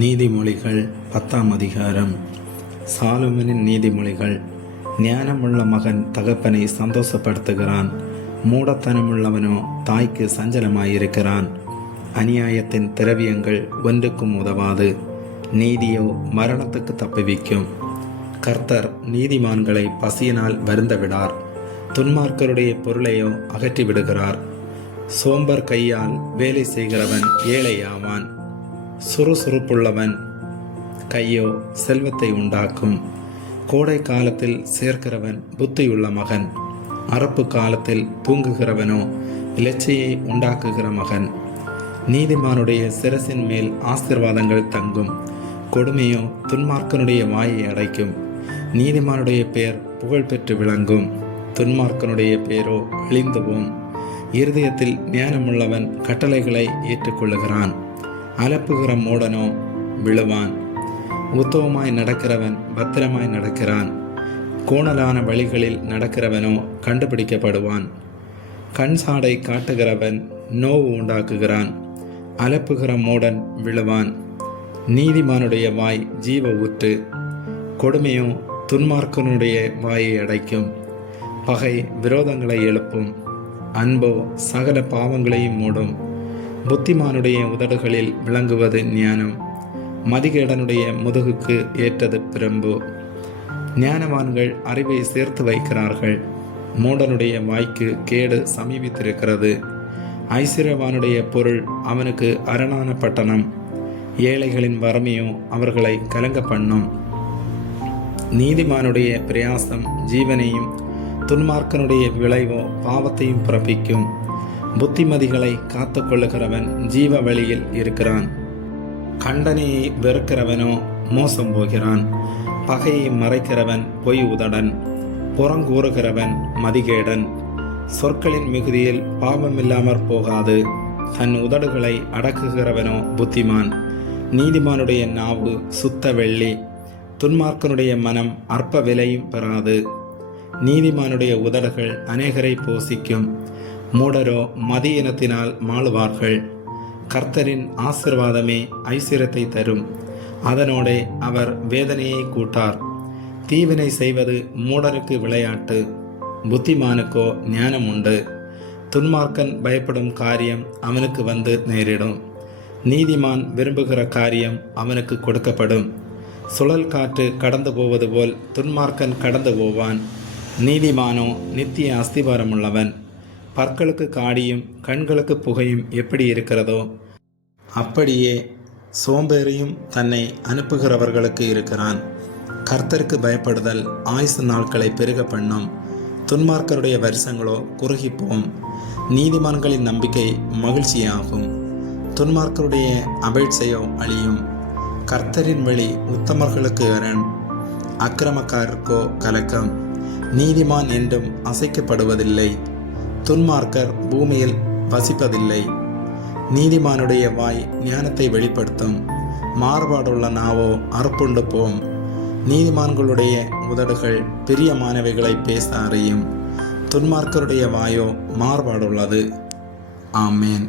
நீதிமொழிகள் பத்தாம் அதிகாரம் சாலுமனின் நீதிமொழிகள் ஞானமுள்ள மகன் தகப்பனை சந்தோஷப்படுத்துகிறான் மூடத்தனமுள்ளவனோ தாய்க்கு சஞ்சலமாயிருக்கிறான் அநியாயத்தின் திரவியங்கள் ஒன்றுக்கும் உதவாது நீதியோ மரணத்துக்கு தப்புவிக்கும் கர்த்தர் நீதிமான்களை பசியினால் வருந்தவிடார் துன்மார்க்கருடைய பொருளையோ அகற்றிவிடுகிறார் சோம்பர் கையால் வேலை செய்கிறவன் ஏழையாவான் சுறுசுறுப்புள்ளவன் கையோ செல்வத்தை உண்டாக்கும் கோடை காலத்தில் சேர்க்கிறவன் புத்தியுள்ள மகன் அறப்பு காலத்தில் தூங்குகிறவனோ இலச்சையை உண்டாக்குகிற மகன் நீதிமானுடைய சிரசின் மேல் ஆசிர்வாதங்கள் தங்கும் கொடுமையோ துன்மார்க்கனுடைய வாயை அடைக்கும் நீதிமானுடைய பெயர் புகழ்பெற்று விளங்கும் துன்மார்க்கனுடைய பெயரோ அழிந்துவோம் இருதயத்தில் ஞானமுள்ளவன் கட்டளைகளை ஏற்றுக்கொள்ளுகிறான் அலப்புகிற மூடனோ விழுவான் உத்தவமாய் நடக்கிறவன் பத்திரமாய் நடக்கிறான் கோணலான வழிகளில் நடக்கிறவனோ கண்டுபிடிக்கப்படுவான் கண் சாடை காட்டுகிறவன் நோவு உண்டாக்குகிறான் அலப்புகிற மூடன் விழுவான் நீதிமானுடைய வாய் ஜீவ ஊற்று கொடுமையும் துன்மார்க்கனுடைய வாயை அடைக்கும் பகை விரோதங்களை எழுப்பும் அன்போ சகல பாவங்களையும் மூடும் புத்திமானுடைய உதடுகளில் விளங்குவது ஞானம் மதிகேடனுடைய முதுகுக்கு ஏற்றது பிரம்பு ஞானவான்கள் அறிவை சேர்த்து வைக்கிறார்கள் மூடனுடைய வாய்க்கு கேடு சமீபித்திருக்கிறது ஐஸ்வர்யவானுடைய பொருள் அவனுக்கு அரணான பட்டணம் ஏழைகளின் வறுமையும் அவர்களை கலங்க பண்ணும் நீதிமானுடைய பிரயாசம் ஜீவனையும் துன்மார்க்கனுடைய விளைவோ பாவத்தையும் பிறப்பிக்கும் புத்திமதிகளை காத்து கொள்ளுகிறவன் ஜீவ வழியில் இருக்கிறான் கண்டனையை வெறுக்கிறவனோ மோசம் போகிறான் பகையை மறைக்கிறவன் பொய் உதடன் புறங்கூறுகிறவன் மதிகேடன் சொற்களின் மிகுதியில் பாவமில்லாமற் போகாது தன் உதடுகளை அடக்குகிறவனோ புத்திமான் நீதிமானுடைய நாவு சுத்த வெள்ளி துன்மார்க்கனுடைய மனம் அற்ப விலையும் பெறாது நீதிமானுடைய உதடுகள் அநேகரை போசிக்கும் மூடரோ மதியினத்தினால் இனத்தினால் மாளுவார்கள் கர்த்தரின் ஆசிர்வாதமே ஐஸ்வரத்தை தரும் அதனோடே அவர் வேதனையை கூட்டார் தீவினை செய்வது மூடருக்கு விளையாட்டு புத்திமானுக்கோ ஞானம் உண்டு துன்மார்க்கன் பயப்படும் காரியம் அவனுக்கு வந்து நேரிடும் நீதிமான் விரும்புகிற காரியம் அவனுக்கு கொடுக்கப்படும் சுழல் காற்று கடந்து போவது போல் துன்மார்க்கன் கடந்து போவான் நீதிமானோ நித்திய அஸ்திபாரமுள்ளவன் பற்களுக்கு காடியும் கண்களுக்கு புகையும் எப்படி இருக்கிறதோ அப்படியே சோம்பேறியும் தன்னை அனுப்புகிறவர்களுக்கு இருக்கிறான் கர்த்தருக்கு பயப்படுதல் ஆயுசு நாட்களை பெருக பண்ணும் துன்மார்க்கருடைய வருஷங்களோ குறுகிப்போம் நீதிமான்களின் நம்பிக்கை மகிழ்ச்சியாகும் துன்மார்க்கருடைய அபேட்சையோ அழியும் கர்த்தரின் வழி உத்தமர்களுக்கு அரண் அக்கிரமக்காரருக்கோ கலக்கம் நீதிமான் என்றும் அசைக்கப்படுவதில்லை துன்மார்க்கர் பூமியில் வசிப்பதில்லை நீதிமானுடைய வாய் ஞானத்தை வெளிப்படுத்தும் மாறுபாடுள்ள நாவோ அறுப்புண்டு போம் நீதிமான்களுடைய உதடுகள் பிரியமானவைகளை பேச அறியும் துன்மார்க்கருடைய வாயோ மாறுபாடுள்ளது ஆமேன்